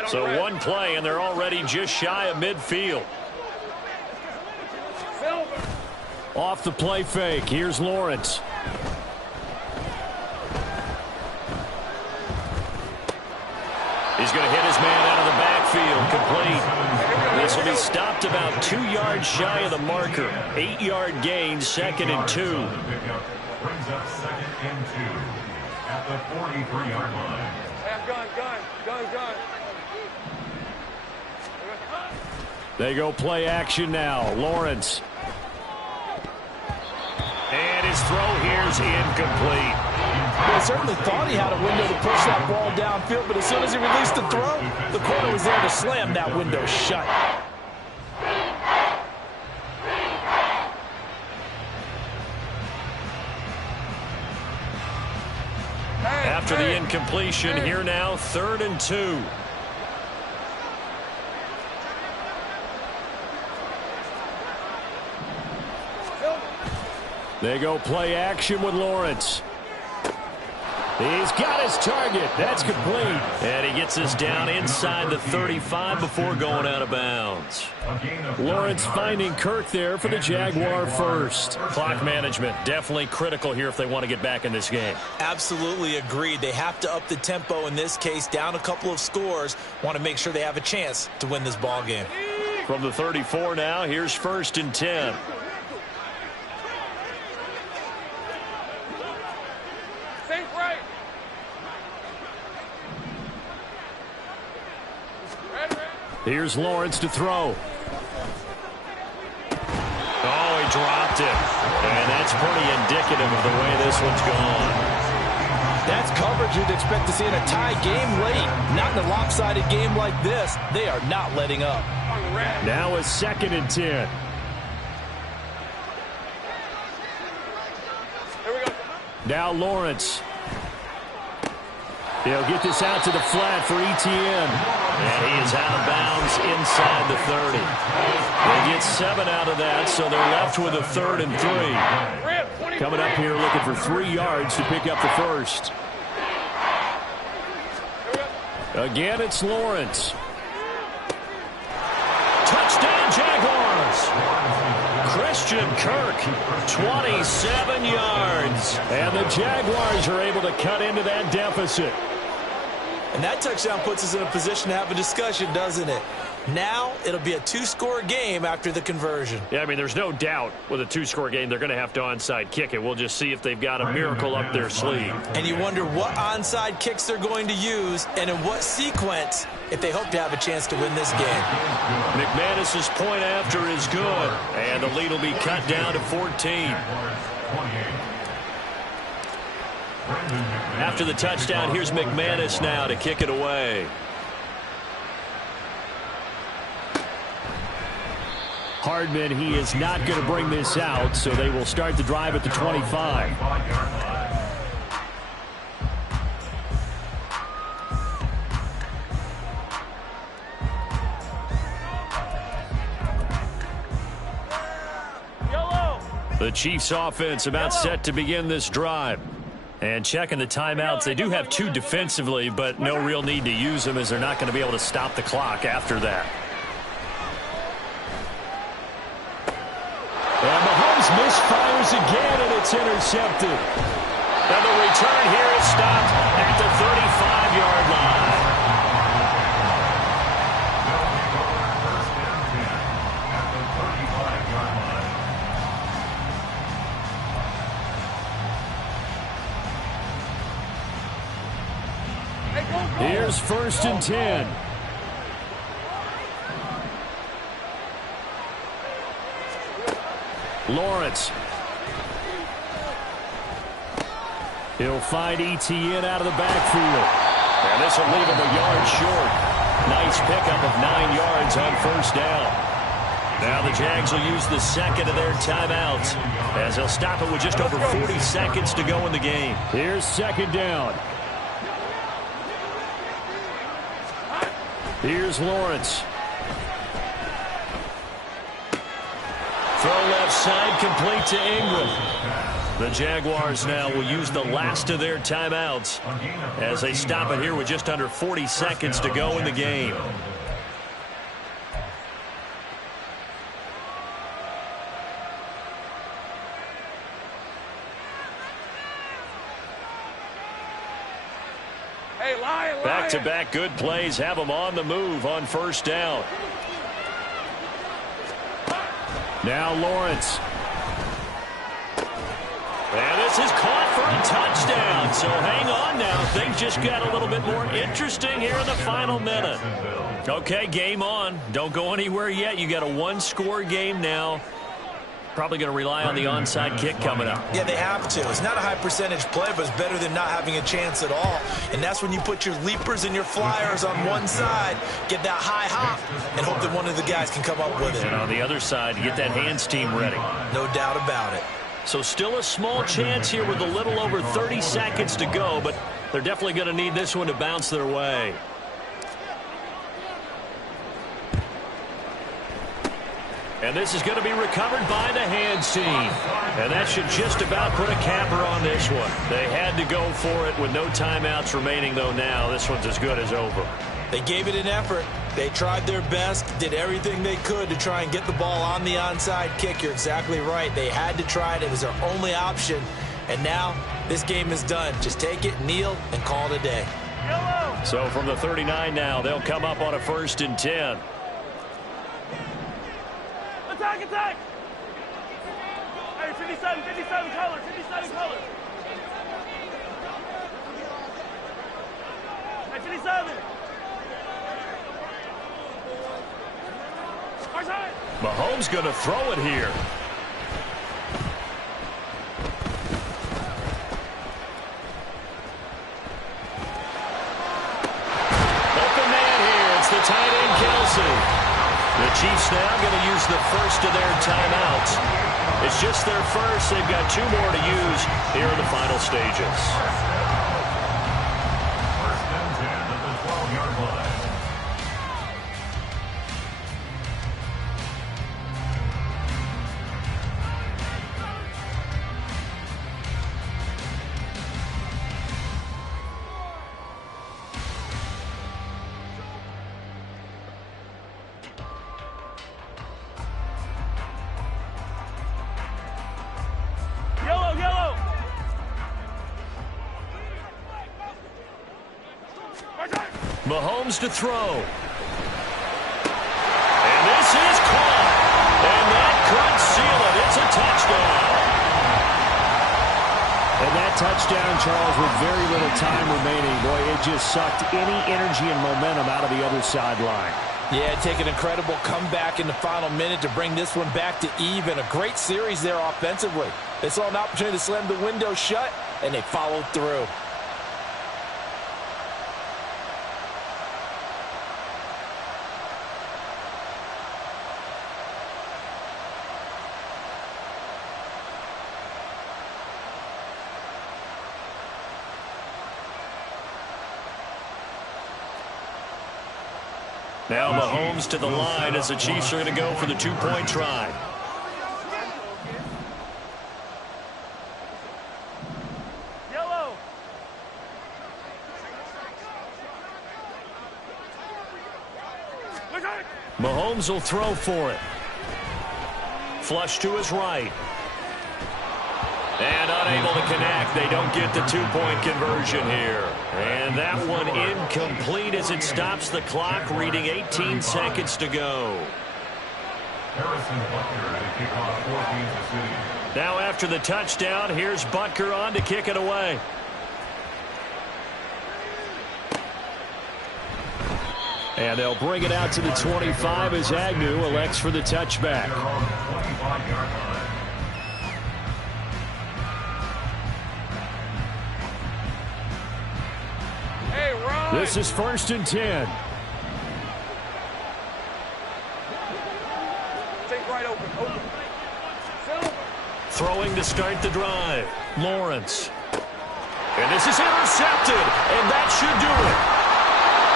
So one play, and they're already just shy of midfield. Off the play fake, here's Lawrence. He's going to hit his man out of the backfield, complete. This will be stopped about 2 yards shy of the marker. 8-yard gain, 2nd and 2. Brings up 2nd and 2 at the 43-yard line. Gun. They go play action now. Lawrence. And his throw here's incomplete. Well, he certainly thought he had a window to push that ball downfield, but as soon as he released the throw, the corner was there to slam that window shut. After the incompletion, here now, 3rd and 2. They go play action with Lawrence. He's got his target. That's complete. And he gets this down inside the 35 before going out of bounds. Lawrence finding Kirk there for the Jaguar first. Clock management definitely critical here if they want to get back in this game. Absolutely agreed. They have to up the tempo in this case, down a couple of scores. Want to make sure they have a chance to win this ball game. From the 34 now, here's 1st and 10. Here's Lawrence to throw. Oh, he dropped it. And that's pretty indicative of the way this one's gone. That's coverage you'd expect to see in a tie game late. Not in a lopsided game like this. They are not letting up. Now a 2nd and 10. Now Lawrence. He'll get this out to the flat for Etienne. And he is out of bounds inside the 30. They get 7 out of that, so they're left with a 3rd and 3. Coming up here looking for 3 yards to pick up the first. Again, it's Lawrence. Touchdown, Jaguars! Christian Kirk, 27 yards. And the Jaguars are able to cut into that deficit. And that touchdown puts us in a position to have a discussion, doesn't it? Now it'll be a two-score game after the conversion. Yeah, I mean, there's no doubt with a two-score game they're going to have to onside kick it. We'll just see if they've got a miracle up their sleeve. And you wonder what onside kicks they're going to use and in what sequence if they hope to have a chance to win this game. McManus's point after is good, and the lead will be cut down to 14. After the touchdown, here's McManus now to kick it away. Hardman, he is not going to bring this out, so they will start the drive at the 25. The Chiefs offense about set to begin this drive. And checking the timeouts, they do have two defensively, but no real need to use them as they're not going to be able to stop the clock after that. And Mahomes misfires again, and it's intercepted. And the return here is stopped at the 35-yard line. Here's 1st and 10. Lawrence. He'll find Etienne out of the backfield. And this will leave him a yard short. Nice pickup of 9 yards on 1st down. Now the Jags will use the second of their timeouts as they'll stop it with just over 40 seconds to go in the game. Here's 2nd down. Here's Lawrence. Throw left side, complete to Ingram. The Jaguars now will use the last of their timeouts as they stop it here with just under 40 seconds to go in the game. Back-to-back good plays have them on the move on 1st down. Now Lawrence. And this is caught for a touchdown. So hang on now. Things just got a little bit more interesting here in the final minute. Okay, game on. Don't go anywhere yet. You got a one-score game now. Probably going to rely on the onside kick coming up. Yeah, they have to. It's not a high percentage play, but it's better than not having a chance at all. And that's when you put your leapers and your flyers on one side, get that high hop, and hope that one of the guys can come up with it. And on the other side, get that hands team ready. No doubt about it. So still a small chance here with a little over 30 seconds to go, but they're definitely going to need this one to bounce their way. And this is going to be recovered by the hands team. And that should just about put a capper on this one. They had to go for it with no timeouts remaining, though now. This one's as good as over. They gave it an effort. They tried their best, did everything they could to try and get the ball on the onside kick. You're exactly right. They had to try it. It was their only option. And now this game is done. Just take it, kneel, and call it a day. So from the 39 now, they'll come up on a 1st and 10. Attack, attack! Hey, 57 colors, 57 colors. Hey, 57. Mahomes going to throw it here. Open man here. It's the tight end, Kelsey. The Chiefs now going to use the first of their timeouts. It's just their first. They've got 2 more to use here in the final stages. 1st and 10 at the 12-yard line. Mahomes to throw. is caught. And that could seal it. It's a touchdown. And that touchdown, Charles, with very little time remaining, boy, it just sucked any energy and momentum out of the other sideline. Yeah, take an incredible comeback in the final minute to bring this one back to even. A great series there offensively. They saw an opportunity to slam the window shut, and they followed through. Now Mahomes to the line as the Chiefs are going to go for the two-point try. Yellow. Mahomes will throw for it. Flush to his right. And unable to connect. They don't get the two-point conversion here. And that one incomplete as it stops the clock, reading 18 seconds to go. Now after the touchdown, here's Butker on to kick it away. And they'll bring it out to the 25 as Agnew elects for the touchback. This is 1st and 10. Take right open. Throwing to start the drive. Lawrence. And this is intercepted. And that should do it.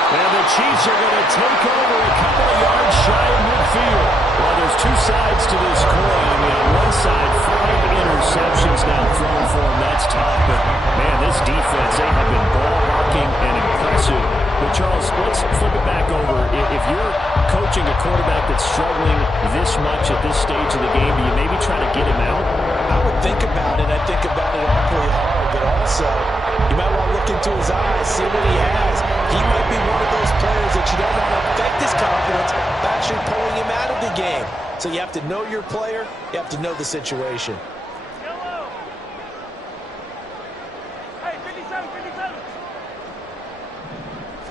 And the Chiefs are going to take over a couple of yards shy of midfield. Well, there's two sides to this coin. I mean, on one side, 5 interceptions now thrown for him. That's tough. But, man, this defense, they have been ball-hawking and impressive. But, Charles, let's flip it back over. If you're coaching a quarterback that's struggling this much at this stage of the game, do you maybe try to get him out? I would think about it. I think about it awfully hard, but also you might want to look into his eyes, see what he has. He might be one of those players that you don't want to affect his confidence by actually pulling him out of the game. So you have to know your player. You have to know the situation. Yellow. Hey, 57, 57.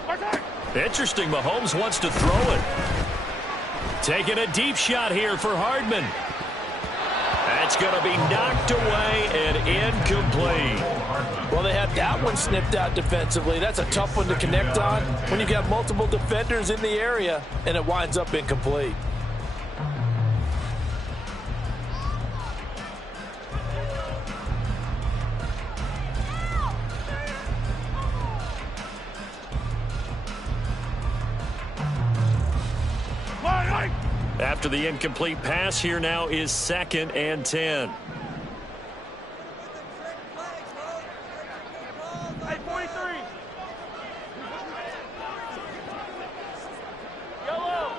Martin. Interesting. Mahomes wants to throw it. Taking a deep shot here for Hardman. That's going to be knocked away and incomplete. Well, they had that one snipped out defensively. That's a tough one to connect on when you've got multiple defenders in the area, and it winds up incomplete. After the incomplete pass, here now is 2nd and 10. Hey, 43. Yellow.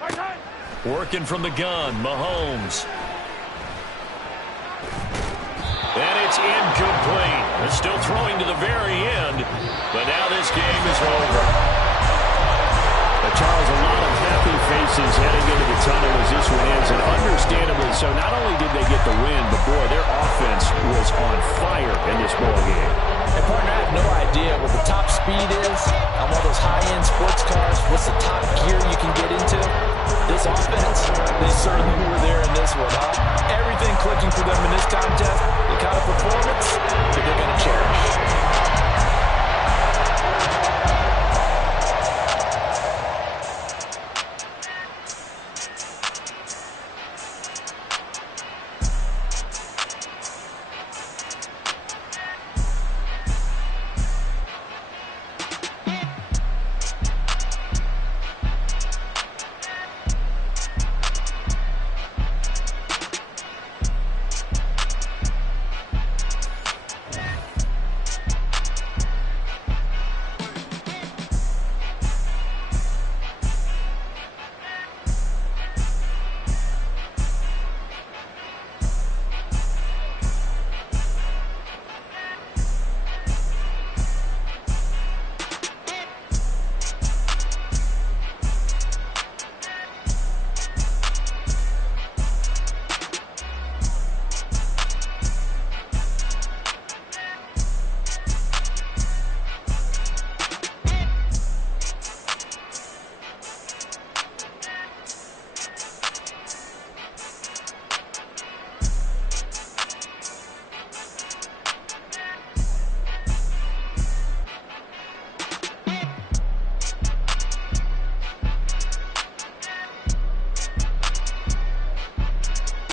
Martin. Working from the gun, Mahomes. And it's incomplete. It's still throwing to the very end, but now this game is over. Charles, a lot of happy faces heading into the tunnel as this one ends, and understandably so. Not only did they get the win, but boy, their offense was on fire in this ball game. And partner, I have no idea what the top speed is on one of those high-end sports cars. What's the top gear you can get into? This offense, they certainly were there in this one, huh? Everything clicking for them in this contest, the kind of performance that they're going